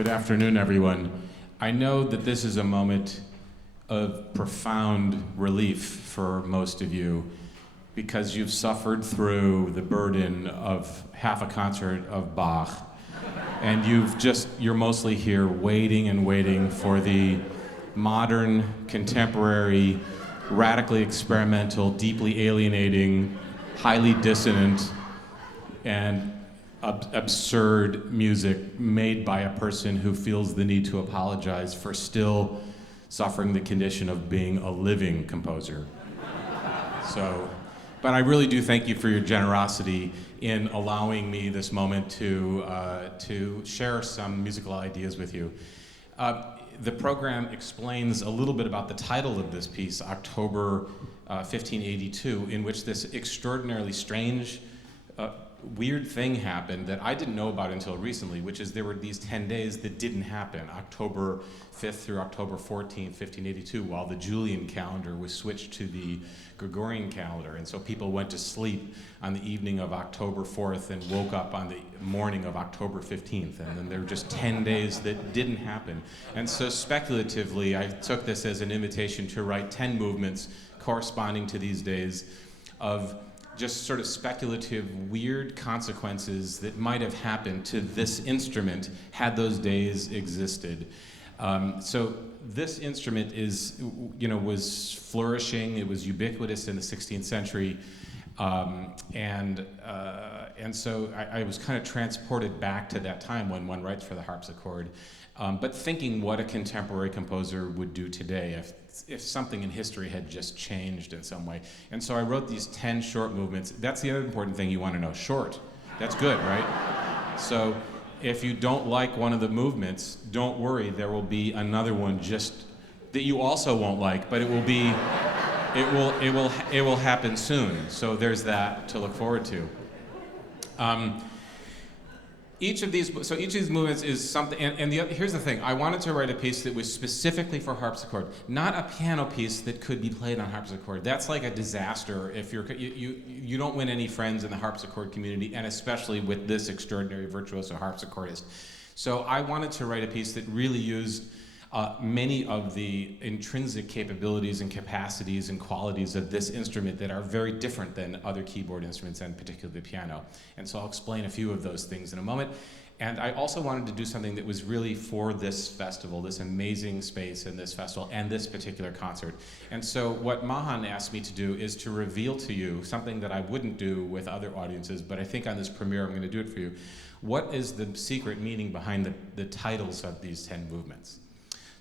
Good afternoon, everyone. I know that this is a moment of profound relief for most of you because you've suffered through the burden of half a concert of Bach, and you're mostly here waiting and waiting for the modern, contemporary, radically experimental, deeply alienating, highly dissonant, and absurd music made by a person who feels the need to apologize for still suffering the condition of being a living composer. But I really do thank you for your generosity in allowing me this moment to share some musical ideas with you. The program explains a little bit about the title of this piece, October 1582, in which this extraordinarily strange, weird thing happened that I didn't know about until recently, which is there were these 10 days that didn't happen, October 5th through October 14th, 1582, while the Julian calendar was switched to the Gregorian calendar. And so people went to sleep on the evening of October 4th and woke up on the morning of October 15th. And then there were just 10 days that didn't happen. And so speculatively, I took this as an invitation to write 10 movements corresponding to these days of just sort of speculative, weird consequences that might have happened to this instrument had those days existed. So this instrument was flourishing. It was ubiquitous in the 16th century, and so I was kind of transported back to that time when one writes for the harpsichord, but thinking what a contemporary composer would do today if something in history had just changed in some way. And so I wrote these 10 short movements. That's the other important thing you want to know. Short. That's good, right? So if you don't like one of the movements, don't worry, there will be another one just that you also won't like, but it will happen soon. So there's that to look forward to. Each of these movements is something, here's the thing. I wanted to write a piece that was specifically for harpsichord, not a piano piece that could be played on harpsichord. That's like a disaster if you don't win any friends in the harpsichord community, and especially with this extraordinary virtuoso harpsichordist. So I wanted to write a piece that really used many of the intrinsic capabilities and capacities and qualities of this instrument that are very different than other keyboard instruments, and particularly the piano. And so I'll explain a few of those things in a moment. And I also wanted to do something that was really for this festival, this amazing space in this festival, and this particular concert. And so what Mahan asked me to do is to reveal to you something that I wouldn't do with other audiences, but I think on this premiere I'm going to do it for you. What is the secret meaning behind the titles of these 10 movements?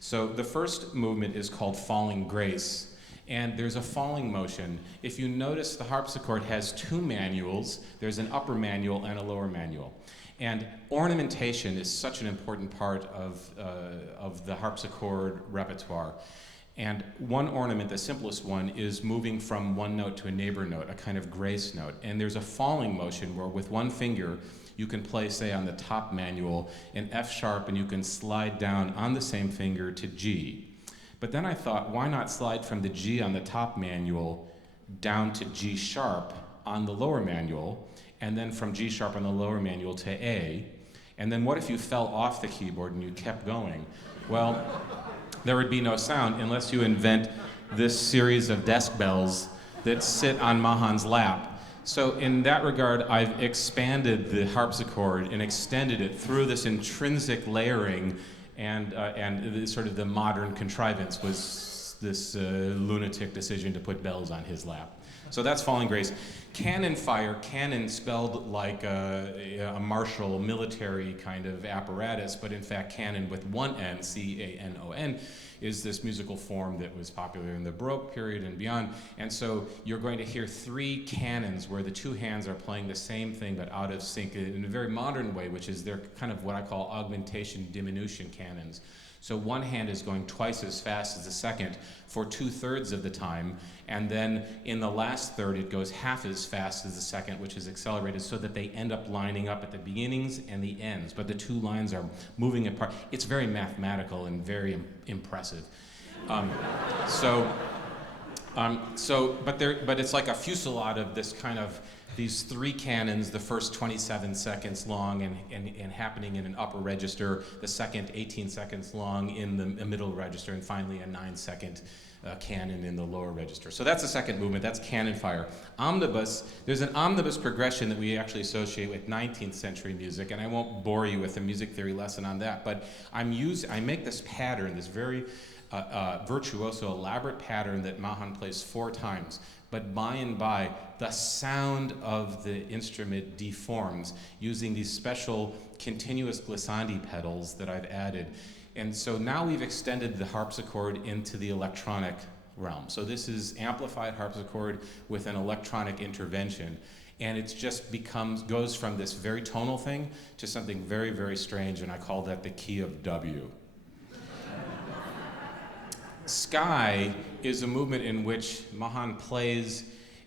So the first movement is called Falling Grace, and there's a falling motion. If you notice, the harpsichord has two manuals. There's an upper manual and a lower manual. And ornamentation is such an important part of the harpsichord repertoire. And one ornament, the simplest one, is moving from one note to a neighbor note, a kind of grace note. And there's a falling motion where with one finger, you can play, say, on the top manual, an F sharp, and you can slide down on the same finger to G. But then I thought, why not slide from the G on the top manual down to G sharp on the lower manual, and then from G sharp on the lower manual to A? And then what if you fell off the keyboard and you kept going? Well, there would be no sound unless you invent this series of desk bells that sit on Mahan's lap. So in that regard, I've expanded the harpsichord and extended it through this intrinsic layering, and sort of the modern contrivance was this lunatic decision to put bells on his lap. So that's Falling Grace. Cannon fire, cannon spelled like a martial military kind of apparatus, but in fact cannon with one N, C-A-N-O-N, is this musical form that was popular in the Baroque period and beyond. And so you're going to hear three cannons where the two hands are playing the same thing but out of sync in a very modern way, which is they're kind of what I call augmentation diminution cannons. So one hand is going twice as fast as the second for 2/3 of the time, and then in the last third it goes half as fast as the second, which is accelerated, so that they end up lining up at the beginnings and the ends, but the two lines are moving apart. It's very mathematical and very impressive. But it's like a fusillade of this kind of these three cannons, the first 27 seconds long and happening in an upper register, the second 18 seconds long in the middle register, and finally a 9-second canon in the lower register. So that's the second movement, that's cannon fire. Omnibus, there's an omnibus progression that we actually associate with 19th century music, and I won't bore you with a music theory lesson on that, but I make this pattern, this very virtuoso, elaborate pattern that Mahan plays 4 times. But by and by, the sound of the instrument deforms using these special continuous glissandi pedals that I've added. And so now we've extended the harpsichord into the electronic realm. So this is amplified harpsichord with an electronic intervention. And it just goes from this very tonal thing to something very, very strange, and I call that the key of W. Sky is a movement in which Mahan plays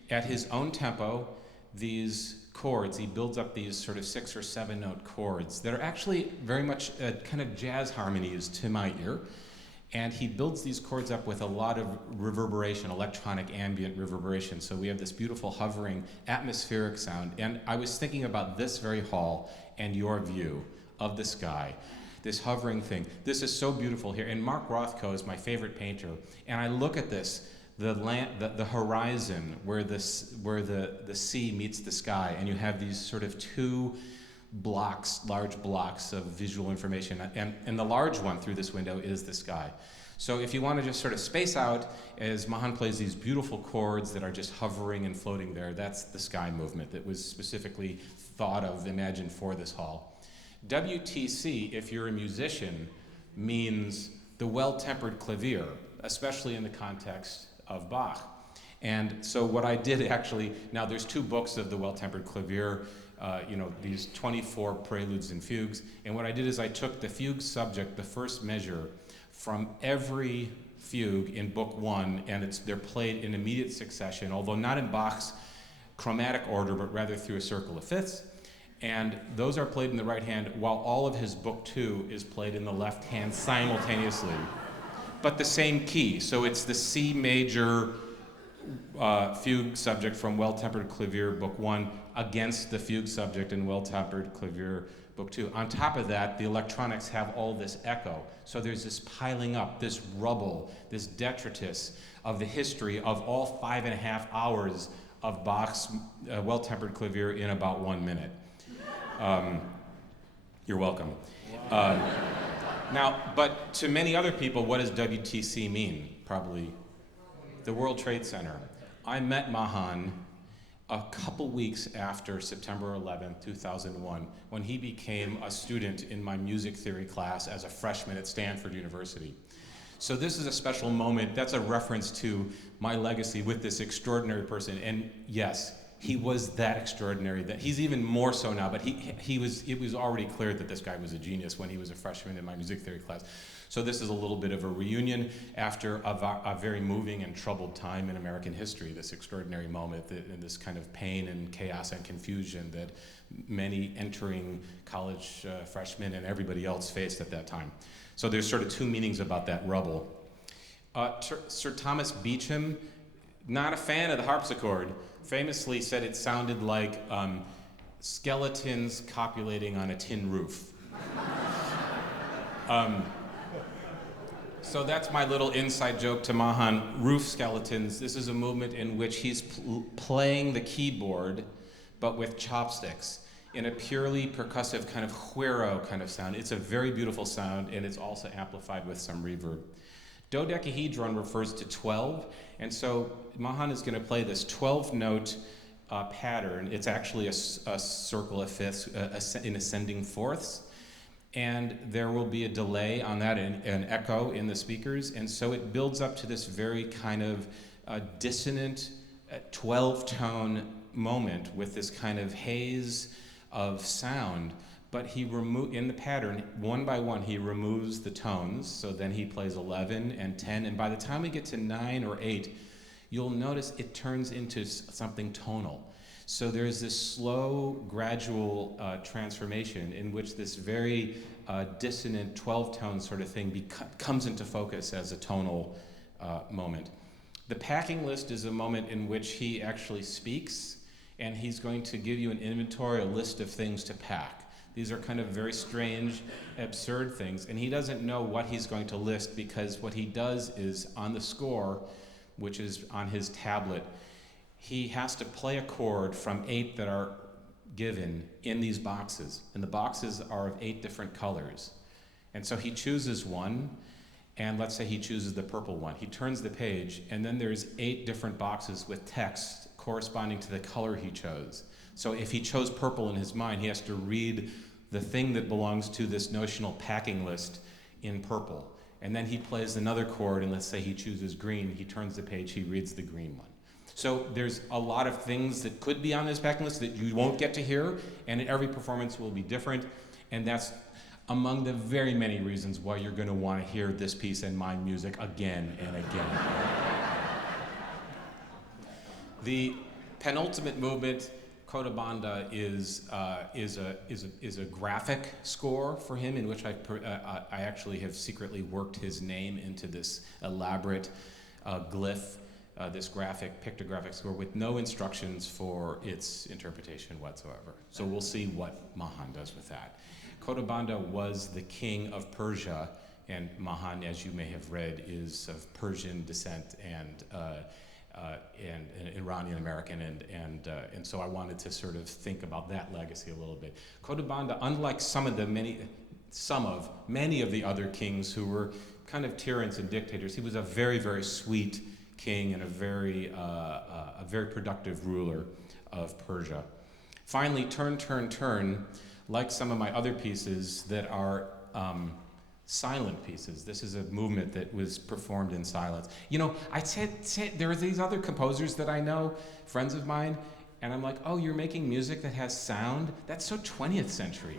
at his own tempo these chords. He builds up these sort of 6 or 7 note chords that are actually very much kind of jazz harmonies to my ear. And he builds these chords up with a lot of reverberation, electronic ambient reverberation. So we have this beautiful hovering atmospheric sound. And I was thinking about this very hall and your view of the sky. This hovering thing. This is so beautiful here. And Mark Rothko is my favorite painter. And I look at this, the horizon where the sea meets the sky, and you have these sort of 2 large blocks of visual information. And the large one through this window is the sky. So if you want to just sort of space out as Mahan plays these beautiful chords that are just hovering and floating there, that's the sky movement that was specifically imagined for this hall. WTC, if you're a musician, means the well-tempered clavier, especially in the context of Bach. And so what I did actually, now there's 2 books of the well-tempered clavier, these 24 preludes and fugues, and what I did is I took the fugue subject, the first measure, from every fugue in book 1, and they're played in immediate succession, although not in Bach's chromatic order, but rather through a circle of fifths. And those are played in the right hand, while all of his book 2 is played in the left hand simultaneously. But the same key, so it's the C major fugue subject from Well-Tempered Clavier book 1 against the fugue subject in Well-Tempered Clavier book 2. On top of that, the electronics have all this echo. So there's this piling up, this rubble, this detritus of the history of all 5.5 hours of Bach's Well-Tempered Clavier in about 1 minute. You're welcome. Now, but to many other people, what does WTC mean? Probably the World Trade Center. I met Mahan a couple weeks after September 11, 2001, when he became a student in my music theory class as a freshman at Stanford University. So this is a special moment. That's a reference to my legacy with this extraordinary person. And yes, he was that extraordinary. That he's even more so now, but it was already clear that this guy was a genius when he was a freshman in my music theory class. So this is a little bit of a reunion after a very moving and troubled time in American history, this extraordinary moment, and this kind of pain and chaos and confusion that many entering college freshmen and everybody else faced at that time. So there's sort of 2 meanings about that rubble. Sir Thomas Beecham, not a fan of the harpsichord, famously said it sounded like skeletons copulating on a tin roof. So that's my little inside joke to Mahan, roof skeletons. This is a movement in which he's playing the keyboard, but with chopsticks in a purely percussive kind of güiro kind of sound. It's a very beautiful sound, and it's also amplified with some reverb. Dodecahedron refers to 12, and so Mahan is going to play this 12-note pattern. It's actually a circle of fifths in ascending fourths, and there will be a delay on that, an echo in the speakers, and so it builds up to this very kind of dissonant 12-tone moment with this kind of haze of sound. But in the pattern, one by one, he removes the tones, so then he plays 11 and 10, and by the time we get to 9 or 8, you'll notice it turns into something tonal. So there's this slow, gradual transformation in which this very dissonant 12-tone sort of thing comes into focus as a tonal moment. The packing list is a moment in which he actually speaks, and he's going to give you an inventory, a list of things to pack. These are kind of very strange, absurd things, and he doesn't know what he's going to list, because what he does is on the score, which is on his tablet, he has to play a chord from 8 that are given in these boxes, and the boxes are of 8 different colors. And so he chooses one, and let's say he chooses the purple one. He turns the page, and then there's 8 different boxes with text corresponding to the color he chose. So if he chose purple in his mind, he has to read the thing that belongs to this notional packing list in purple. And then he plays another chord, and let's say he chooses green. He turns the page, he reads the green one. So there's a lot of things that could be on this packing list that you won't get to hear, and every performance will be different. And that's among the very many reasons why you're going to want to hear this piece and my music again and again. The penultimate movement, Coda Banda, is a graphic score for him, in which I actually have secretly worked his name into this elaborate glyph, this pictographic score with no instructions for its interpretation whatsoever. So we'll see what Mahan does with that. Coda Banda was the king of Persia, and Mahan, as you may have read, is of Persian descent and Iranian American, and so I wanted to sort of think about that legacy a little bit. Coda Banda, unlike many of the other kings who were kind of tyrants and dictators, he was a very, very sweet king and a very productive ruler of Persia. Finally, Turn, Turn, Turn, like some of my other pieces that are silent pieces. This is a movement that was performed in silence. You know, I said there are these other composers that I know, friends of mine, and I'm like, oh, you're making music that has sound? That's so 20th century.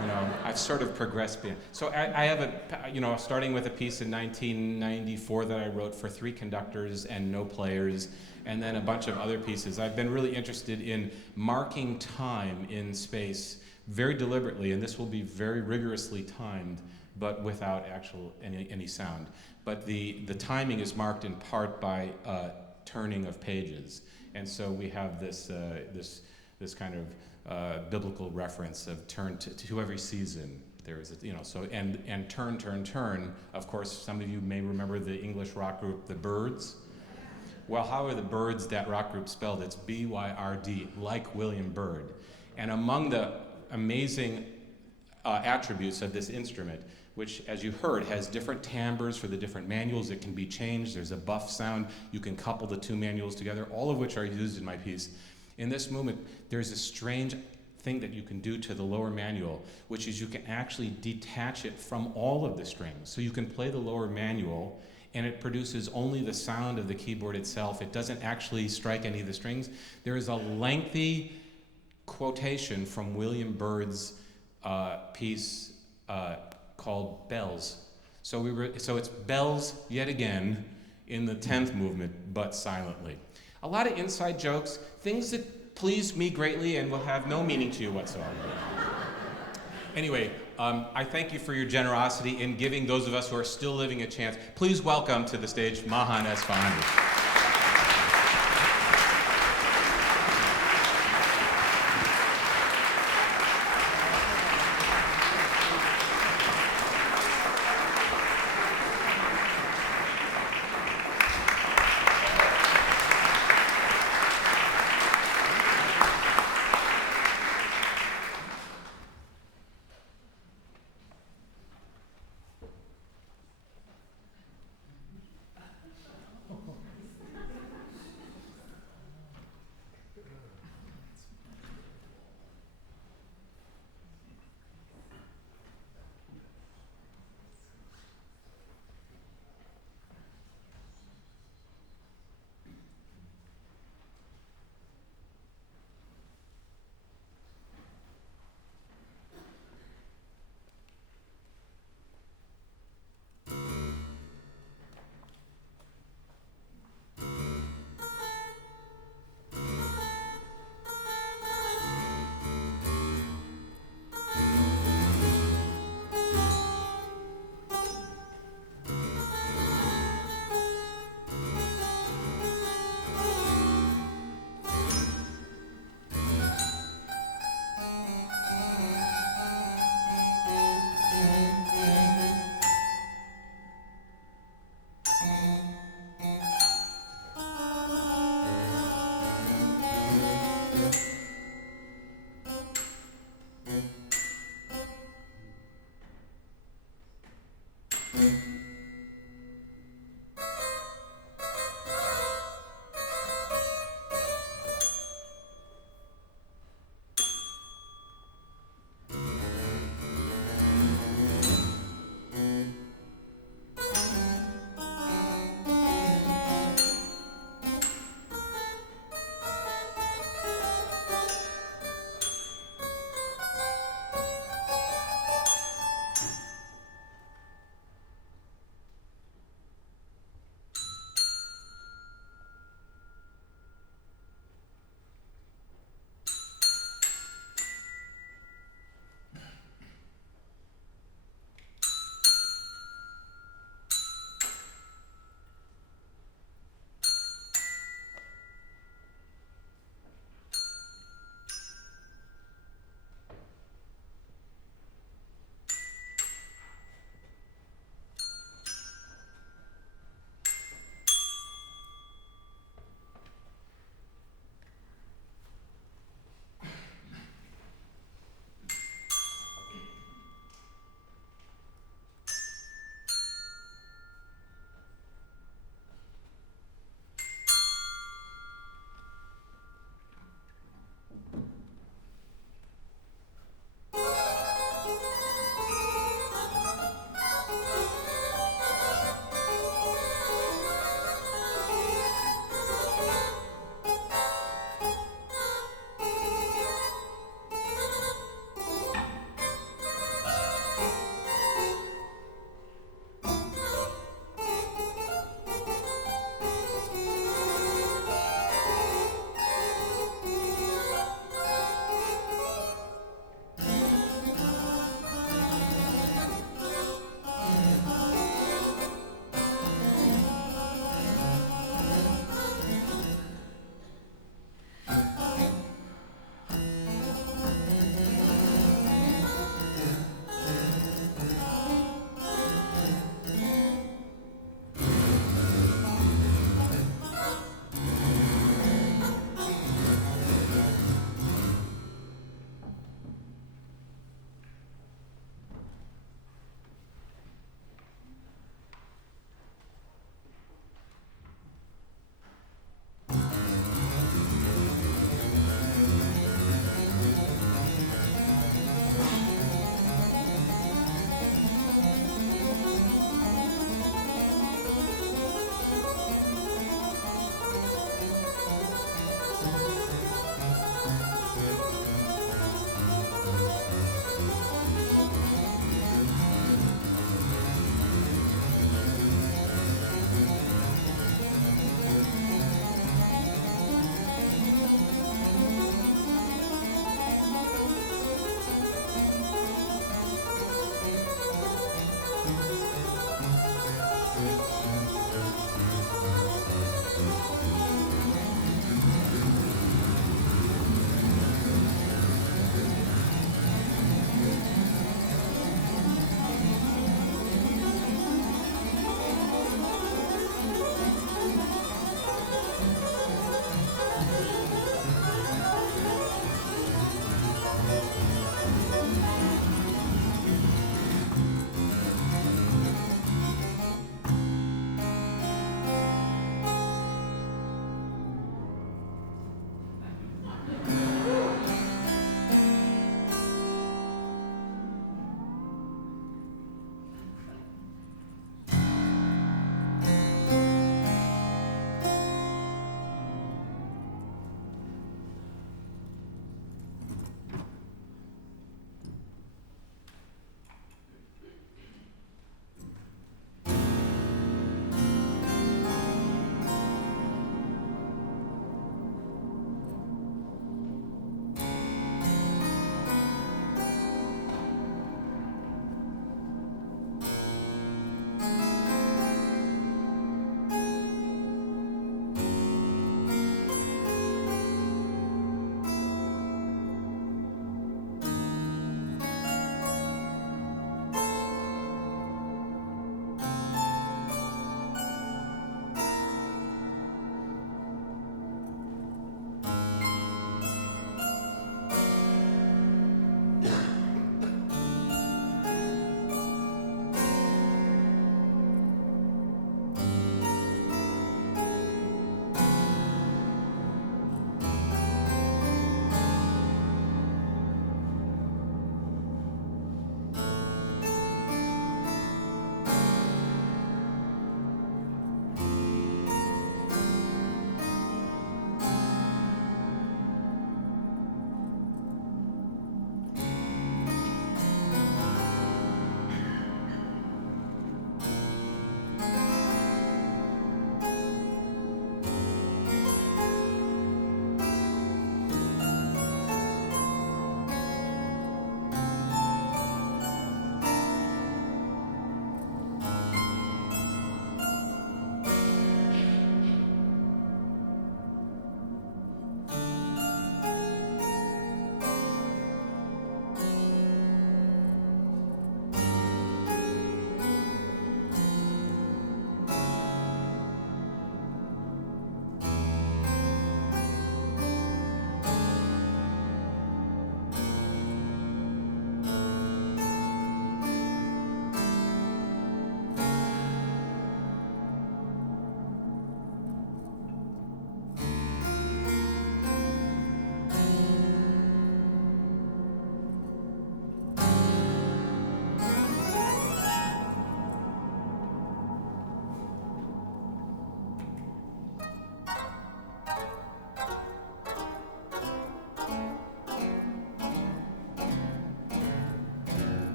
You know, I've sort of progressed beyond. So I have starting with a piece in 1994 that I wrote for 3 conductors and no players, and then a bunch of other pieces. I've been really interested in marking time in space very deliberately, and this will be very rigorously timed, but without any sound. But the timing is marked in part by turning of pages, and so we have this kind of biblical reference of turn to every season. There is and turn, turn, turn. Of course, some of you may remember the English rock group, the Byrds. Well, how are the Byrds, that rock group, spelled? It's B-Y-R-D, like William Byrd. And among the amazing attributes of this instrument, which, as you heard, has different timbres for the different manuals. It can be changed. There's a buff sound. You can couple the 2 manuals together, all of which are used in my piece. In this movement, there's a strange thing that you can do to the lower manual, which is you can actually detach it from all of the strings. So you can play the lower manual, and it produces only the sound of the keyboard itself. It doesn't actually strike any of the strings. There is a lengthy quotation from William Byrd's piece called Bells. So it's bells yet again in the 10th movement, but silently. A lot of inside jokes, things that please me greatly and will have no meaning to you whatsoever. Anyway, I thank you for your generosity in giving those of us who are still living a chance. Please welcome to the stage Mahan Esfahani.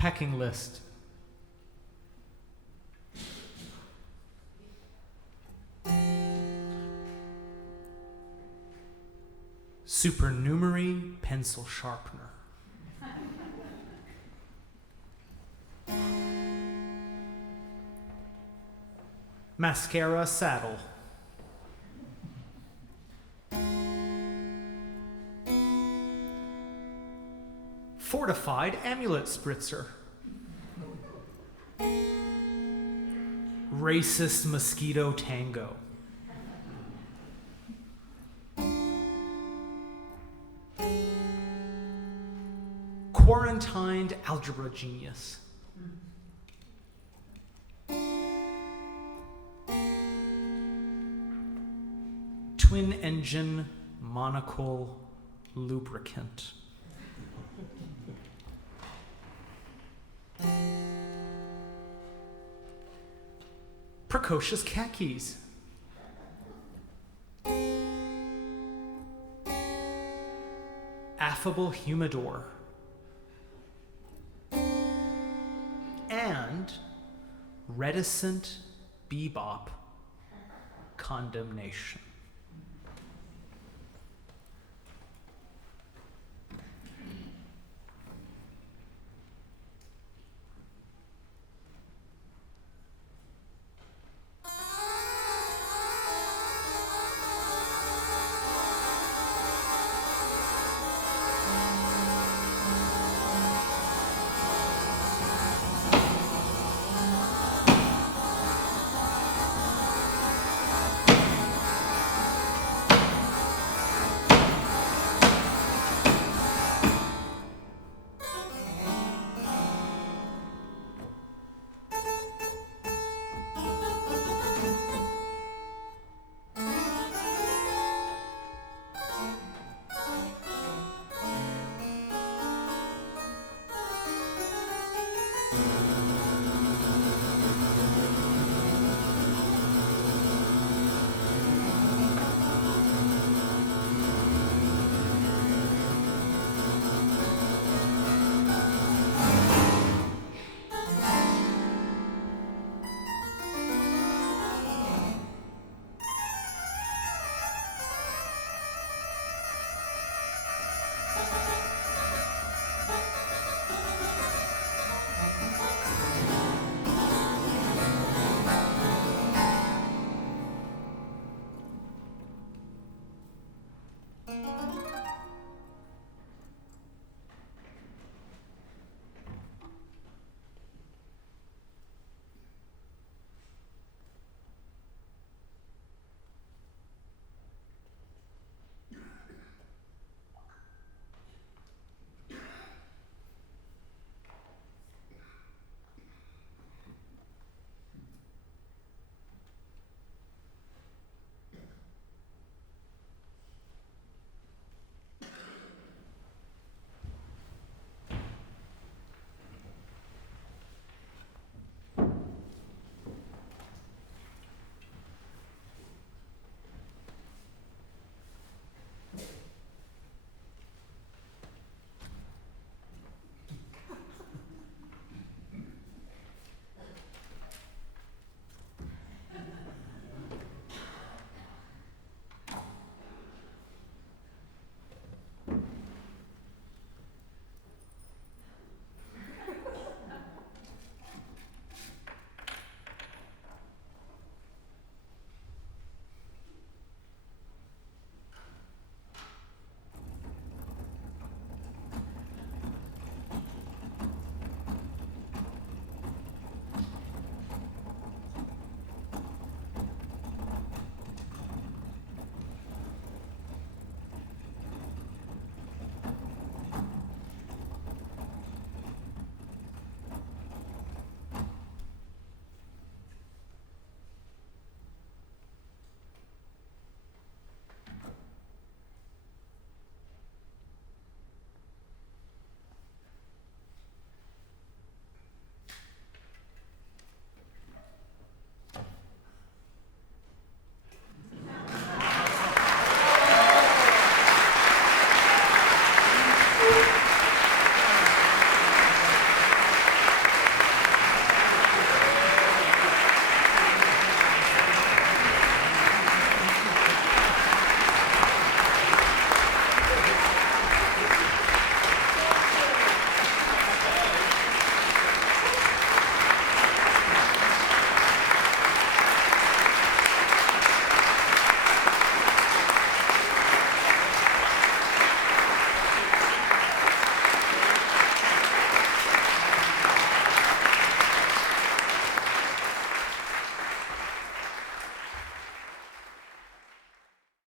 Pecking list. Supernumerary pencil sharpener. Mascara saddle. Fortified amulet spritzer. Racist mosquito tango. Quarantined algebra genius. Twin engine monocle lubricant. Precocious cat keys. Affable humidor. And reticent bebop condemnation.